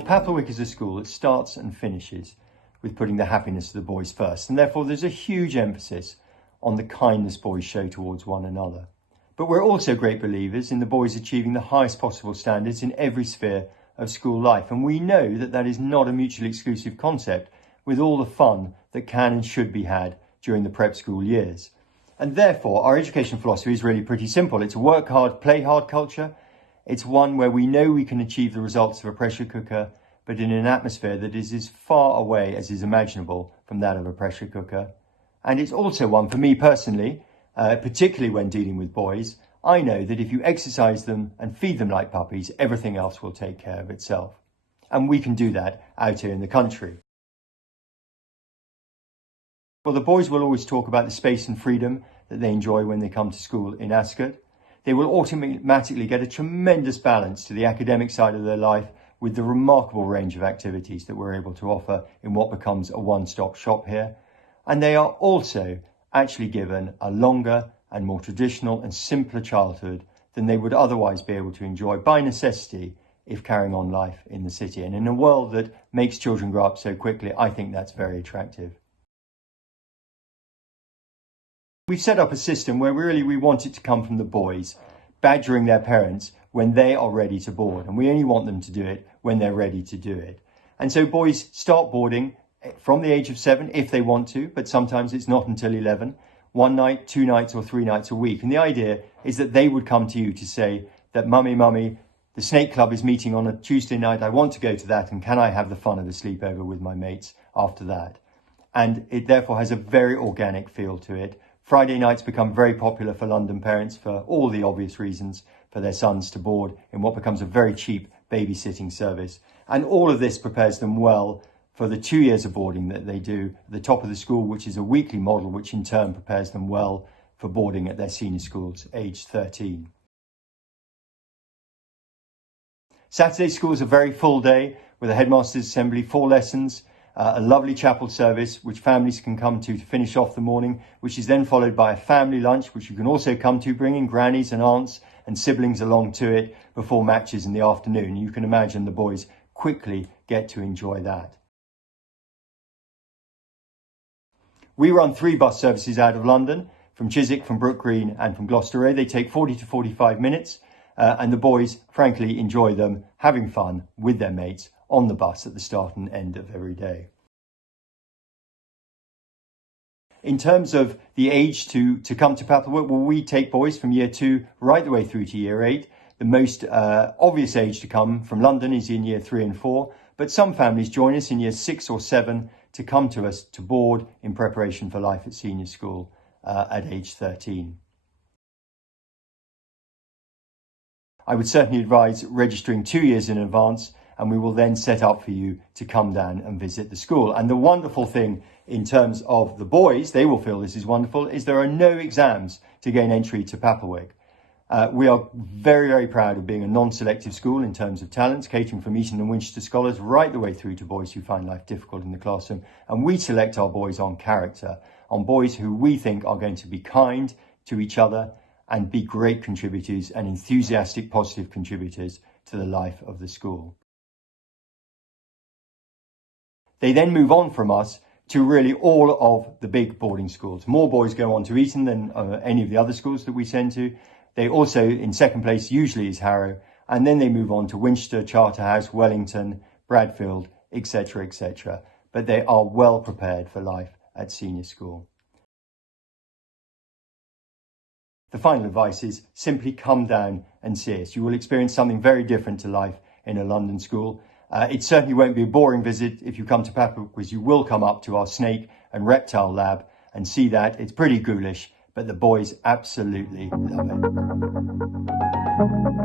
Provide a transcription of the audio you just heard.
Well, Papplewick is a school that starts and finishes with putting the happiness of the boys first, and therefore there's a huge emphasis on the kindness boys show towards one another. But we're also great believers in the boys achieving the highest possible standards in every sphere of school life, and we know that that is not a mutually exclusive concept with all the fun that can and should be had during the prep school years. And therefore, our education philosophy is really pretty simple. It's a work hard, play hard culture. It's one where we know we can achieve the results of a pressure cooker, but in an atmosphere that is as far away as is imaginable from that of a pressure cooker. And it's also one, for me personally, particularly when dealing with boys, I know that if you exercise them and feed them like puppies, everything else will take care of itself. And we can do that out here in the country. Well, the boys will always talk about the space and freedom that they enjoy when they come to school in Ascot. They will automatically get a tremendous balance to the academic side of their life with the remarkable range of activities that we're able to offer in what becomes a one-stop shop here. And they are also actually given a longer and more traditional and simpler childhood than they would otherwise be able to enjoy by necessity if carrying on life in the city. And in a world that makes children grow up so quickly, I think that's very attractive. We've set up a system where really we want it to come from the boys, badgering their parents when they are ready to board. And we only want them to do it when they're ready to do it. And so boys start boarding from the age of 7 if they want to, but sometimes it's not until 11, 1 night, 2 nights or 3 nights a week. And the idea is that they would come to you to say that, Mummy, the Snake Club is meeting on a Tuesday night. I want to go to that. And can I have the fun of a sleepover with my mates after that? And it therefore has a very organic feel to it. Friday nights become very popular for London parents for all the obvious reasons for their sons to board in what becomes a very cheap babysitting service. And all of this prepares them well for the 2 years of boarding that they do at the top of the school, which is a weekly model, which in turn prepares them well for boarding at their senior schools, aged 13. Saturday school is a very full day with a headmaster's assembly, 4 lessons, a lovely chapel service which families can come to finish off the morning, which is then followed by a family lunch, which you can also come to, bringing grannies and aunts and siblings along to it before matches in the afternoon. You can imagine the boys quickly get to enjoy that. We run 3 bus services out of London, from Chiswick, from Brook Green and from Gloucester Road. They take 40 to 45 minutes and the boys, frankly, enjoy them having fun with their mates on the bus at the start and end of every day. In terms of the age to come to Papplewick, well, we take boys from year 2 right the way through to year 8. The most obvious age to come from London is in year 3 and 4, but some families join us in year 6 or 7 to come to us to board in preparation for life at senior school at age 13. I would certainly advise registering 2 years in advance, and we will then set up for you to come down and visit the school. And the wonderful thing in terms of the boys, they will feel this is wonderful, is there are no exams to gain entry to Papplewick. We are very, very proud of being a non-selective school in terms of talents, catering from Eton and Winchester scholars right the way through to boys who find life difficult in the classroom. And we select our boys on character, on boys who we think are going to be kind to each other and be great contributors and enthusiastic, positive contributors to the life of the school. They then move on from us to really all of the big boarding schools. More boys go on to Eton than any of the other schools that we send to. They also, in second place, usually is Harrow, and then they move on to Winchester, Charterhouse, Wellington, Bradfield, etc., etc. But they are well prepared for life at senior school. The final advice is simply come down and see us. You will experience something very different to life in a London school. It certainly won't be a boring visit if you come to Papplewick, because you will come up to our snake and reptile lab and see that. It's pretty ghoulish, but the boys absolutely love it.